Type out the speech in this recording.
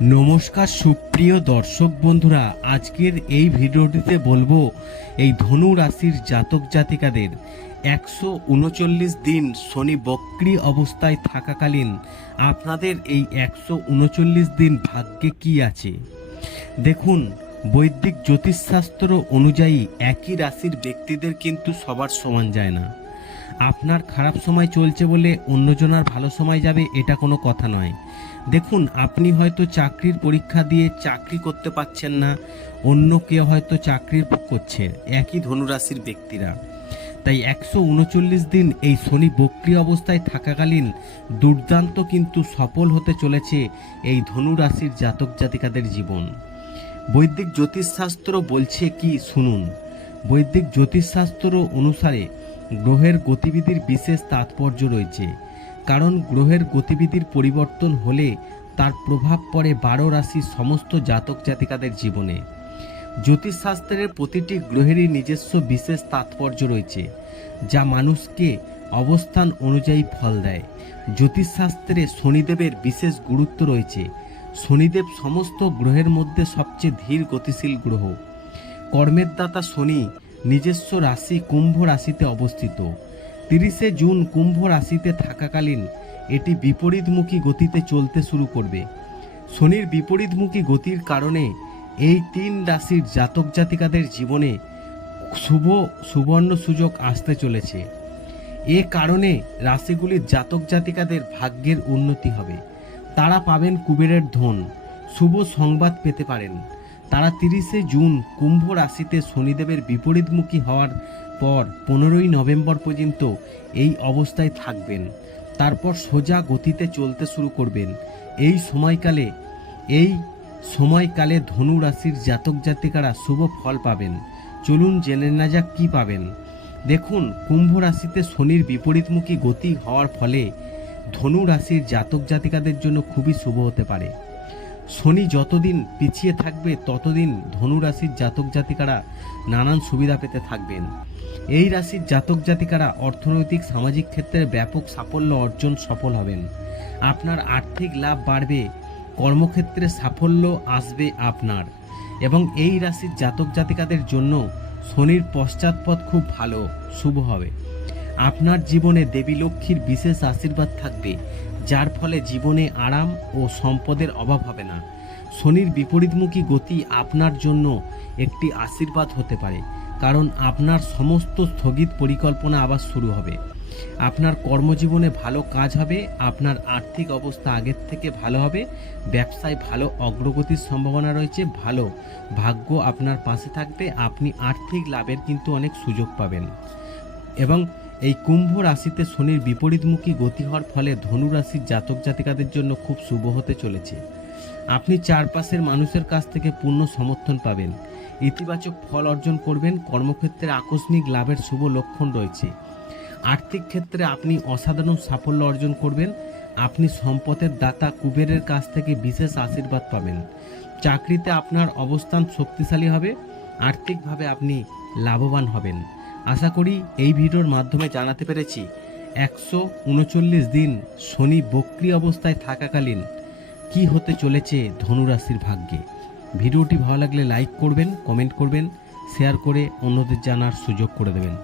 নমস্কার সুপ্রিয় দর্শক বন্ধুরা, আজকের এই ভিডিওটিতে বলব এই ধনু রাশির জাতক জাতিকাদের। একশো উনচল্লিশ দিন শনি বক্রি অবস্থায় থাকাকালীন আপনাদের এই একশো উনচল্লিশ দিন ভাগ্যে কি আছে? দেখুন, বৈদিক জ্যোতিষশাস্ত্র অনুযায়ী একই রাশির ব্যক্তিদের কিন্তু সবার সমান যায় না। আপনার খারাপ সময় চলছে বলে অন্যজনার ভালো সময় যাবে, এটা কোনো কথা নয়। দেখুন, আপনি হয়তো চাকরির পরীক্ষা দিয়ে চাকরি করতে পারছেন না, অন্য কেউ হয়তো চাকরি করছে, একই ধনুরাশির ব্যক্তিরা। তাই একশো উনচল্লিশ দিন এই শনি বক্রি অবস্থায় থাকাকালীন দুর্দান্ত কিন্তু সফল হতে চলেছে এই ধনুরাশির জাতক জাতিকাদের জীবন। বৈদিক জ্যোতিষশাস্ত্র বলছে কি, শুনুন। বৈদিক জ্যোতিষশাস্ত্র অনুসারে গ্রহের গতিবিধির বিশেষ তাৎপর্য রয়েছে। কারণ গ্রহের গতিবিধির পরিবর্তন হলে তার প্রভাব পড়ে বারো রাশির সমস্ত জাতক জাতিকাদের জীবনে। জ্যোতিষশাস্ত্রের প্রতিটি গ্রহেরই নিজস্ব বিশেষ তাৎপর্য রয়েছে, যা মানুষকে অবস্থান অনুযায়ী ফল দেয়। জ্যোতিষশাস্ত্রে শনিদেবের বিশেষ গুরুত্ব রয়েছে। শনিদেব সমস্ত গ্রহের মধ্যে সবচেয়ে ধীর গতিশীল গ্রহ। কর্মের দাতা শনি নিজস্ব রাশি কুম্ভ রাশিতে অবস্থিত। তিরিশে জুন কুম্ভ রাশিতে থাকাকালীন এটি বিপরীতমুখী গতিতে চলতে শুরু করবে। শনির বিপরীতমুখী গতির কারণে এই তিন রাশির জাতক জাতিকাদের জীবনে শুভ, সুবর্ণ সুযোগ আসতে চলেছে। এ কারণে রাশিগুলির জাতক জাতিকাদের ভাগ্যের উন্নতি হবে। তারা পাবেন কুবেরের ধন। শুভ সংবাদ পেতে পারেন। তারা তিরিশে জুন কুম্ভ রাশিতে শনিদেবের বিপরীতমুখী হওয়ার পর পনেরোই নভেম্বর পর্যন্ত এই অবস্থায় থাকবেন। তারপর সোজা গতিতে চলতে শুরু করবেন। এই সময়কালে এই সময়কালে ধনু রাশির জাতক জাতিকারা শুভ ফল পাবেন। চলুন জেনে না যাক কী পাবেন। দেখুন, কুম্ভ রাশিতে শনির বিপরীতমুখী গতি হওয়ার ফলে ধনু রাশির জাতক জাতিকাদের জন্য খুবই শুভ হতে পারে। শনি যতদিন পিছিয়ে থাকবে, ততদিন ধনু রাশির জাতক জাতিকারা নানান সুবিধা পেতে থাকবেন। এই রাশির জাতক জাতিকারা অর্থনৈতিক, সামাজিক ক্ষেত্রে ব্যাপক সাফল্য অর্জন সফল হবেন। আপনার আর্থিক লাভ বাড়বে, কর্মক্ষেত্রে সাফল্য আসবে আপনার। এবং এই রাশির জাতক জাতিকাদের জন্য শনির পশ্চাৎপদ খুব ভালো, শুভ হবে। আপনার জীবনে দেবী লক্ষ্মীর বিশেষ আশীর্বাদ থাকবে যার ফলে জীবনে আরাম ও সম্পদের অভাব হবে না। শনির বিপরীতমুখী গতি আপনার জন্য একটি আশীর্বাদ হতে পারে, কারণ আপনার সমস্ত স্থগিত পরিকল্পনা আবার শুরু হবে। আপনার কর্মজীবনে ভালো কাজ হবে, আপনার আর্থিক অবস্থা আগের থেকে ভালো হবে, ব্যবসায় ভালো অগ্রগতির সম্ভাবনা রয়েছে, ভালো ভাগ্য আপনার পাশে থাকবে, আপনি আর্থিক লাভের কিন্তু অনেক সুযোগ পাবেন। এবং এই কুম্ভ রাশিতে শনির বিপরীতমুখী গতি হওয়ার ফলে ধনু রাশির জাতক জাতিকাদের জন্য খুব শুভ হতে চলেছে। আপনি চারপাশের মানুষের কাছ থেকে পূর্ণ সমর্থন পাবেন। ইতিবাচক ফল অর্জন করবেন। কর্মক্ষেত্রে আকস্মিক লাভের শুভ লক্ষণ রয়েছে। আর্থিক ক্ষেত্রে আপনি অসাধারণ সাফল্য অর্জন করবেন। আপনি সম্পদের দাতা কুবেরের কাছ থেকে বিশেষ আশীর্বাদ পাবেন। চাকরিতে আপনার অবস্থান শক্তিশালী হবে। আর্থিকভাবে আপনি লাভবান হবেন। আশা করি এই ভিডিওর মাধ্যমে জানাতে পেরেছি একশো উনচল্লিশ দিন শনি বক্রি অবস্থায় থাকাকালীন কি হতে চলেছে ধনুরাশির ভাগ্যে। ভিডিওটি ভালো লাগলে লাইক করবেন, কমেন্ট করবেন, শেয়ার করে অন্যদের জানার সুযোগ করে দেবেন।